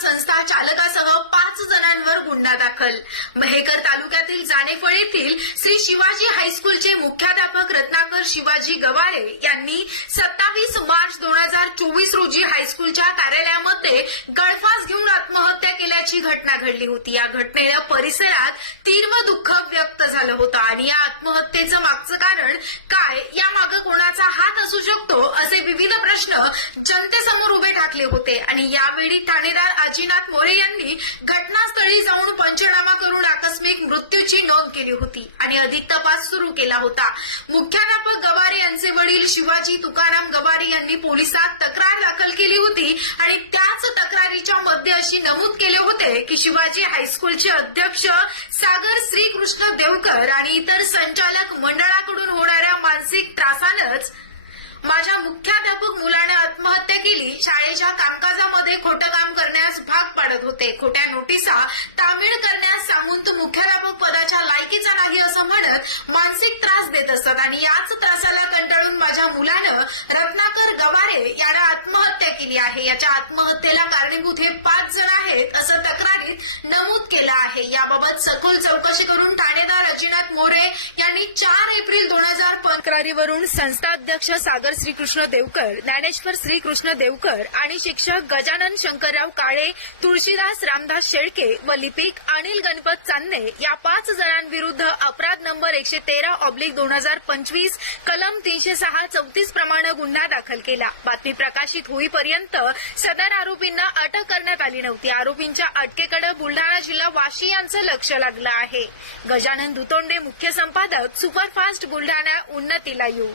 संस्था चालकासह पाच जणांवर गुन्हा दाखल. महेकर तालुक्यातील जानेफळ येथील श्री शिवाजी हायस्कूलचे मुख्याध्यापक रत्नाकर शिवाजी गवाळे यांनी सत्तावीस मार्च दोन हजार चोवीस रोजी हायस्कूलच्या कार्यालयामध्ये गळफास घेऊन आत्महत्या केल्याची घटना घडली होती. या घटनेला परिसरात तीव्र दुःख व्यक्त झालं होतं आणि या आत्महत्येचं मागचं कारण काय? यामागे कोणाचा हात असू शकतो? असे विविध प्रश्न जनतेसमोर उभे ठाकले होते. आणि यावेळी ठाणेदार अजिनाथ मोरे यांनी घटनास्थळी जाऊन पंचनामा करून आकस्मिक मृत्यूची नोंद केली होती आणि अधिक तपास सुरू केला होता. मुख्याध्यापक गवारे यांचे वडील शिवाजी तुकाराम गवारे यांनी पोलिसात तक्रार दाखल केली होती आणि त्याच तक्रारीच्या मध्ये अशी नमूद केले होते की शिवाजी हायस्कूलचे अध्यक्ष सागर श्रीकृष्ण देवकर आणि इतर संचालक मंडळाकडून होणाऱ्या मानसिक त्रासानंच माझ्या मुख्याध्यापक मुलाने आत्महत्या केली. शाळेच्या कामकाजामध्ये खोटं काम करण्यास भाग पाडत होते. खोट्या नोटिसा तामीळ करण्यास सांगून तो मुख्याध्यापक पदाच्या लायकीचा नाही असं म्हणत मानसिक त्रास देत असतात आणि याच त्रासाला कंटाळून माझ्या मुलानं रत्नाकर गवारे यानं आत्महत्या केली आहे. याच्या आत्महत्येला कारणीभूत हे पाच जण आहेत असं तक्रारीत नमूद केलं आहे. याबाबत सखोल चौकशी करून ठाणेदार अजिनाथ मोरे यांनी चार एप्रिल दोन हजार तक्रारीवरून संस्थाध्यक्ष सागर श्रीकृष्ण देवकर ज्ञानेश्वर श्रीकृष्ण देवकर आणि शिक्षक गजानन शंकरराव काळे तुळशीदास रामदास शेळके व लिपिक अनिल गणपत चांदणे या पाच जणांविरुद्ध अपराध नंबर एकशे तेरा ऑब्लिक दोन हजार पंचवीस कलम तीनशे सहा चौतीस प्रमाणे गुन्हा दाखल केला. बातमी प्रकाशित होईपर्यंत सदर आरोपींना अटक करण्यात आली नव्हती. आरोपींच्या अटकेकडे बुलढाणा जिल्हा वाशी यांचं लक्ष लागलं आहे. गजानन दुतोंडे मुख्य संपादक सुपरफास्ट बुलढाणा till